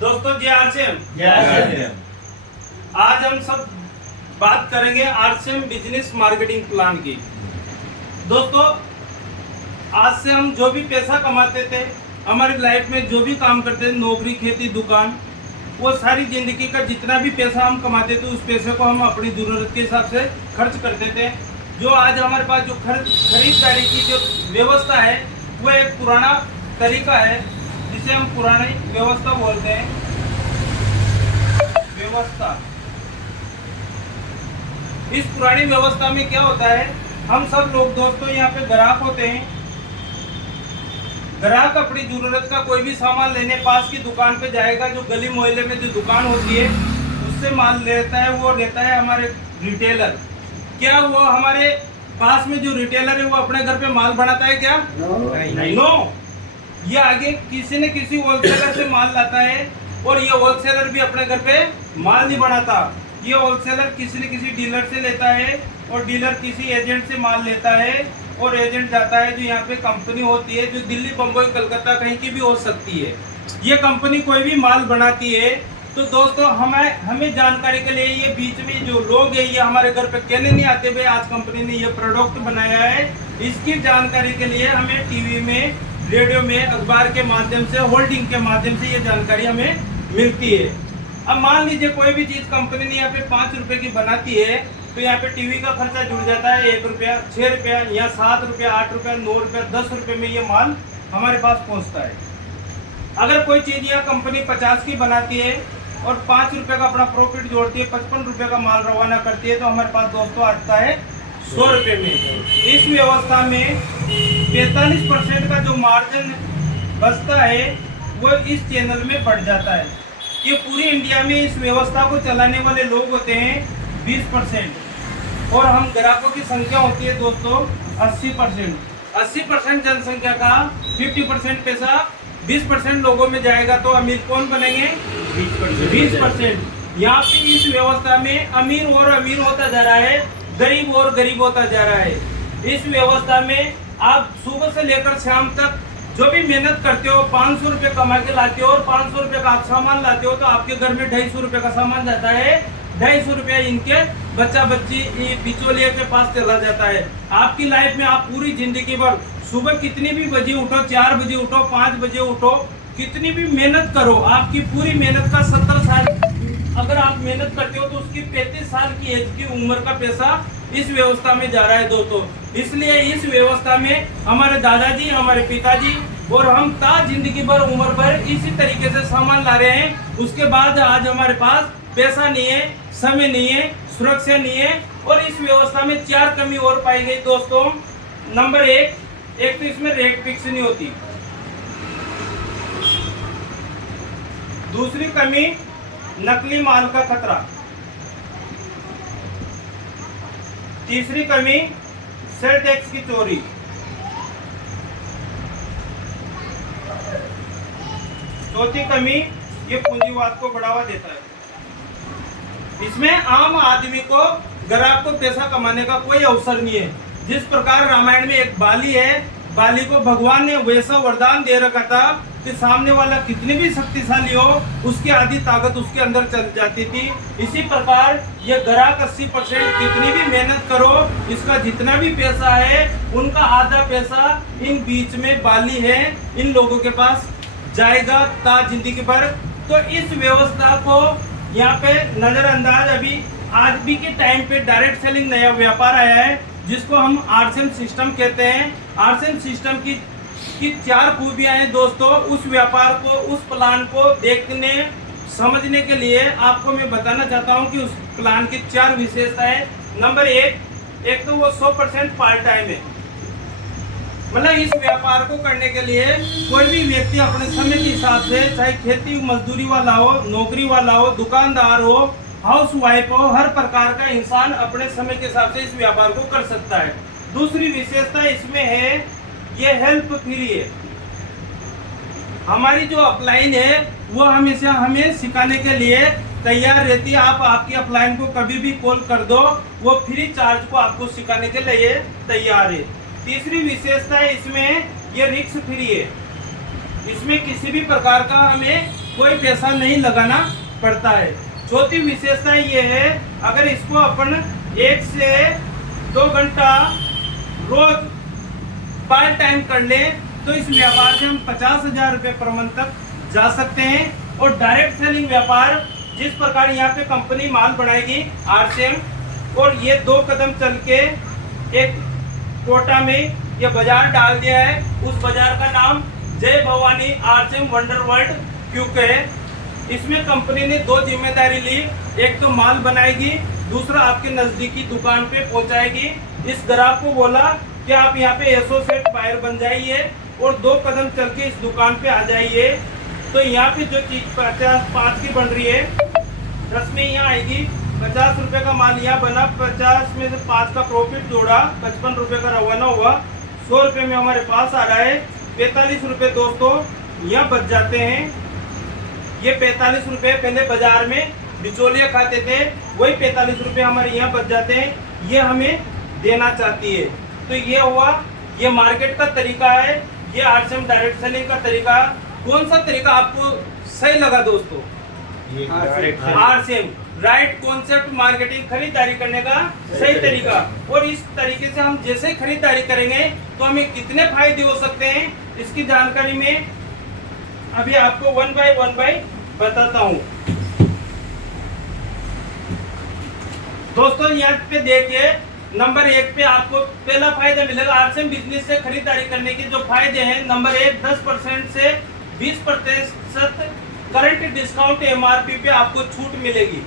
दोस्तों जय आरसीएम। आज हम सब बात करेंगे आरसीएम बिजनेस मार्केटिंग प्लान की। दोस्तों आज से हम जो भी पैसा कमाते थे, हमारी लाइफ में जो भी काम करते थे, नौकरी, खेती, दुकान, वो सारी जिंदगी का जितना भी पैसा हम कमाते थे उस पैसे को हम अपनी ज़रूरत के हिसाब से खर्च करते थे। जो आज हमारे पास जो खरीदारी की जो व्यवस्था है वो एक पुराना तरीका है जिसे हम पुरानी व्यवस्था बोलते हैं। व्यवस्था, इस पुरानी व्यवस्था में क्या होता है, हम सब लोग दोस्तों यहाँ पे ग्राहक होते हैं। ग्राहक अपनी जरूरत का कोई भी सामान लेने पास की दुकान पे जाएगा। जो गली मोहल्ले में जो दुकान होती है उससे माल लेता है, वो लेता है हमारे रिटेलर। क्या वो हमारे पास में जो रिटेलर है वो अपने घर पे माल बनाता है क्या? नहीं। नो, ये आगे किसी न किसी होलसेलर से माल लाता है और ये होलसेलर भी अपने घर पे माल नहीं बनाता। ये होलसेलर किसी न किसी डीलर से लेता है और डीलर किसी एजेंट से माल लेता है और एजेंट जाता है जो यहाँ पे कंपनी होती है, जो दिल्ली, बम्बई, कलकत्ता कहीं की भी हो सकती है। ये कंपनी कोई भी माल बनाती है। तो दोस्तों हमें जानकारी के लिए ये बीच में जो लोग हैं ये हमारे घर पे कहने नहीं आते भाई आज कंपनी ने ये प्रोडक्ट बनाया है। इसकी जानकारी के लिए हमें टीवी में, रेडियो में, अखबार के माध्यम से, होल्डिंग के माध्यम से ये जानकारी हमें मिलती है। अब मान लीजिए कोई भी चीज़ कंपनी ने यहाँ पे 5 रुपए की बनाती है तो यहाँ पे टीवी का खर्चा जुड़ जाता है 1 रुपया, 6 रुपया, या 7 रुपया, 8 रुपया, 9 रुपया, 10 रुपये में ये माल हमारे पास पहुँचता है। अगर कोई चीज़ यहाँ कंपनी 50 की बनाती है और 5 रुपये का अपना प्रॉफिट जोड़ती है, 55 रुपये का माल रवाना करती है, तो हमारे पास दोस्तों आता है 100 रुपये में। इस व्यवस्था में 45% का जो मार्जिन बचता है वो इस चैनल में बढ़ जाता है। ये पूरी इंडिया में इस व्यवस्था को चलाने वाले लोग होते हैं 20% और हम ग्राहकों की संख्या होती है दोस्तों 80%। 80% जनसंख्या का 50% पैसा 20% लोगों में जाएगा तो अमीर कौन बनेंगे? 20%। यहाँ पे इस व्यवस्था में अमीर और अमीर होता जा रहा है, गरीब और गरीब होता जा रहा है। इस व्यवस्था में आप सुबह से लेकर शाम तक जो भी मेहनत करते हो, 500 रुपये कमा के लाते हो और 500 रुपये का आप सामान लाते हो तो आपके घर में 250 रुपये का सामान जाता है। 250 रुपया इनके बच्चा बच्ची बिचौलिए के पास चला जाता है। आपकी लाइफ में आप पूरी जिंदगी भर सुबह कितनी भी बजे उठो, 4 बजे उठो, 5 बजे उठो, कितनी भी मेहनत करो, आपकी पूरी मेहनत का 70 साल अगर आप मेहनत करते हो तो उसकी 35 साल की एज की उम्र का पैसा इस व्यवस्था में जा रहा है दोस्तों। इसलिए इस व्यवस्था में हमारे दादाजी, हमारे पिताजी और हम जिंदगी भर, उम्र भर इसी तरीके से सामान ला रहे हैं। उसके बाद आज हमारे पास पैसा नहीं है, समय नहीं है, सुरक्षा नहीं है। और इस व्यवस्था में 4 कमी और पाई गई दोस्तों। नंबर 1 तो इसमें रेट फिक्स नहीं होती। दूसरी कमी, नकली माल का खतरा। तीसरी कमी, सेल टैक्स की चोरी। चौथी कमी, ये पूंजीवाद को बढ़ावा देता है। इसमें आम आदमी को, ग्राहक को पैसा कमाने का कोई अवसर नहीं है। जिस प्रकार रामायण में एक बाली है, बाली को भगवान ने वैसा वरदान दे रखा था कि सामने वाला कितनी भी शक्तिशाली हो उसकी आधी ताकत उसके अंदर चल जाती थी। इसी प्रकार ये ग्राहक 80% कितनी भी मेहनत करो, इसका जितना भी पैसा है उनका आधा पैसा इन बीच में बाली है, इन लोगों के पास जाएगा जिंदगी भर। तो इस व्यवस्था को यहाँ पे नजरअंदाज, अभी आज भी के टाइम पे डायरेक्ट सेलिंग नया व्यापार आया है जिसको हम आरसीएम सिस्टम कहते हैं। आरसीएम सिस्टम की 4 खूबियां हैं दोस्तों। उस व्यापार को, उस प्लान को देखने, समझने के लिए आपको मैं बताना चाहता हूं कि उस प्लान की 4 विशेषताएं। नंबर 1 तो वो 100% पार्ट टाइम है। मतलब इस व्यापार को करने के लिए कोई भी व्यक्ति अपने समय के हिसाब से, चाहे खेती मजदूरी वाला हो, नौकरी वाला हो, दुकानदार हो, हाउस वाइफ हो, हर प्रकार का इंसान अपने समय के हिसाब से इस व्यापार को कर सकता है। दूसरी विशेषता इसमें है, ये हेल्प फ्री है। हमारी जो अपलाइन है वो हमेशा हमें सिखाने के लिए तैयार रहती है। आप आपकी अपलाइन को कभी भी कॉल कर दो, वो फ्री चार्ज को आपको सिखाने के लिए तैयार है। तीसरी विशेषता है इसमें, ये रिस्क फ्री है। इसमें किसी भी प्रकार का हमें कोई पैसा नहीं लगाना पड़ता है। चौथी विशेषता ये है, अगर इसको अपन 1 से 2 घंटा रोज पार्ट टाइम कर ले तो इस व्यापार से हम 50,000 रुपये पर मंथ तक जा सकते हैं। और डायरेक्ट सेलिंग व्यापार, जिस प्रकार यहाँ पे कंपनी माल बनाएगी आरसीएम, और ये 2 कदम चल के एक कोटा में ये बाजार डाल दिया है। उस बाजार का नाम जय Bhavani RCM wonder world quick है। इसमें कंपनी ने 2 जिम्मेदारी ली, एक तो माल बनाएगी, दूसरा आपके नजदीकी दुकान पे पहुंचाएगी। इस ग्राहक को बोला कि आप यहाँ पे एसोसिएट बायर बन जाइए और 2 कदम चल के इस दुकान पे आ जाइए। तो यहाँ पे जो चीज 50 की बन रही है, 10 में यहाँ आएगी। 50 रुपये का माल यहाँ बना, 50 में से 5 का प्रॉफिट जोड़ा, 55 रुपये का रवाना हुआ, 100 रुपये में हमारे पास आ रहा है 45 रुपये दोस्तों यहाँ बच जाते हैं। ये 45 रुपये पहले बाजार में बिचौलिया खाते थे, वही 45 रुपये हमारे यहाँ बच जाते हैं, ये हमें देना चाहती है। तो ये हुआ, ये मार्केट का तरीका है, ये आरसीएम डायरेक्ट सेलिंग का तरीका। कौन सा तरीका आपको सही लगा दोस्तों? आरसीएम राइट कॉन्सेप्ट मार्केटिंग, खरीदारी करने का सही तरीका। और इस तरीके से हम जैसे खरीदारी करेंगे तो हमें कितने फायदे हो सकते हैं, इसकी जानकारी में अभी आपको 1 बाय 1 बताता हूँ। दोस्तों यहाँ पे देखिए, नंबर 1 पे आपको पहला फायदा मिलेगा आरसीएम बिजनेस से खरीदारी करने के जो फायदे हैं। नंबर 1, 10% से 20% करंट डिस्काउंट एमआरपी पे आपको छूट मिलेगी।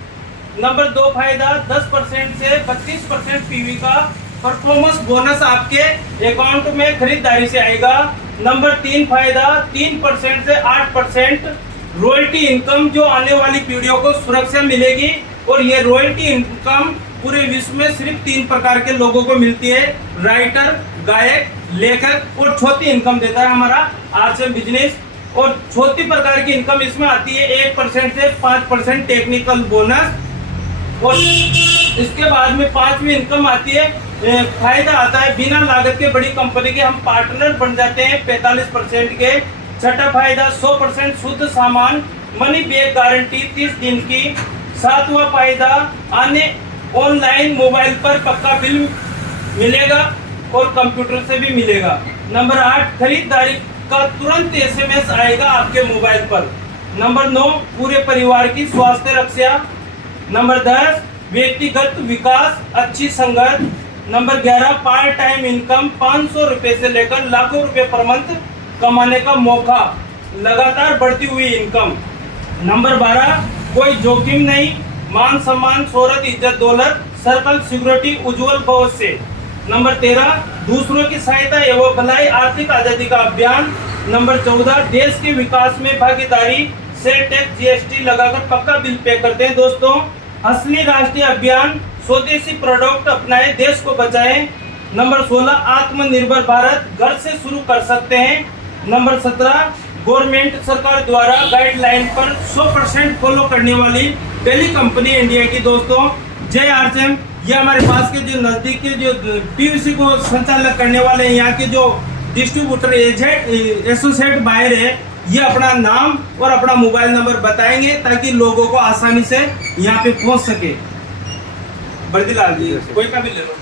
नंबर 2 फायदा, 10% से 32% पीवी का परफॉर्मेंस बोनस आपके अकाउंट में खरीदारी से आएगा। नंबर 3 फायदा, 3% से 8% रॉयल्टी इनकम जो आने वाली पीढ़ियों को सुरक्षा मिलेगी। और ये रॉयल्टी इनकम पूरे विश्व में सिर्फ 3 प्रकार के लोगों को मिलती है, राइटर, गायक, लेखक। और चौथी इनकम देता है हमारा आरसीएम बिजनेस। और चौथी प्रकार की इनकम इसमें आती है 1% से 5% टेक्निकल बोनस। और इसके बाद में 5वीं इनकम आती है, फायदा आता है बिना लागत के बड़ी कंपनी के हम पार्टनर बन जाते हैं 45% के। छठा फायदा, 100% शुद्ध सामान, मनी बैक गारंटी 30 दिन की। 7वां फायदा, आने ऑनलाइन मोबाइल पर पक्का बिल मिलेगा और कंप्यूटर से भी मिलेगा। नंबर 8, खरीदारी का तुरंत एसएमएस आएगा आपके मोबाइल पर। नंबर 9, पूरे परिवार की स्वास्थ्य रक्षा। नंबर 10, व्यक्तिगत विकास, अच्छी संगत। नंबर 11, पार्ट टाइम इनकम, 500 रुपए से लेकर लाखों रुपए पर मंथ कमाने का मौका, लगातार बढ़ती हुई इनकम। नंबर 12, कोई जोखिम नहीं, मान सम्मान, शोहरत, इज्जत, दौलत, सर्कल सिक्योरिटी, उज्जवल भविष्य से। नंबर 13, दूसरों की सहायता एवं भलाई, आर्थिक आजादी का अभियान। नंबर 14, देश के विकास में भागीदारी, सेल टैक्स जीएसटी लगाकर पक्का बिल पे करते हैं दोस्तों। असली राष्ट्रीय अभियान, स्वदेशी प्रोडक्ट अपनाए, देश को बचाएं। नंबर 16, आत्मनिर्भर भारत, घर से शुरू कर सकते हैं। नंबर 17, गवर्नमेंट सरकार द्वारा गाइडलाइन पर 100% फॉलो करने वाली पहली कंपनी इंडिया की दोस्तों, जय आरसीएम। ये हमारे पास के जो नजदीक के जो पीयूसी को संचालक करने वाले हैं, यहाँ के जो डिस्ट्रीब्यूटर एजेंट एसोसिएट बायर है, ये अपना नाम और अपना मोबाइल नंबर बताएंगे ताकि लोगों को आसानी से यहाँ पे पहुँच सके। बर्दीलाल जी, कोई का भी ले लो।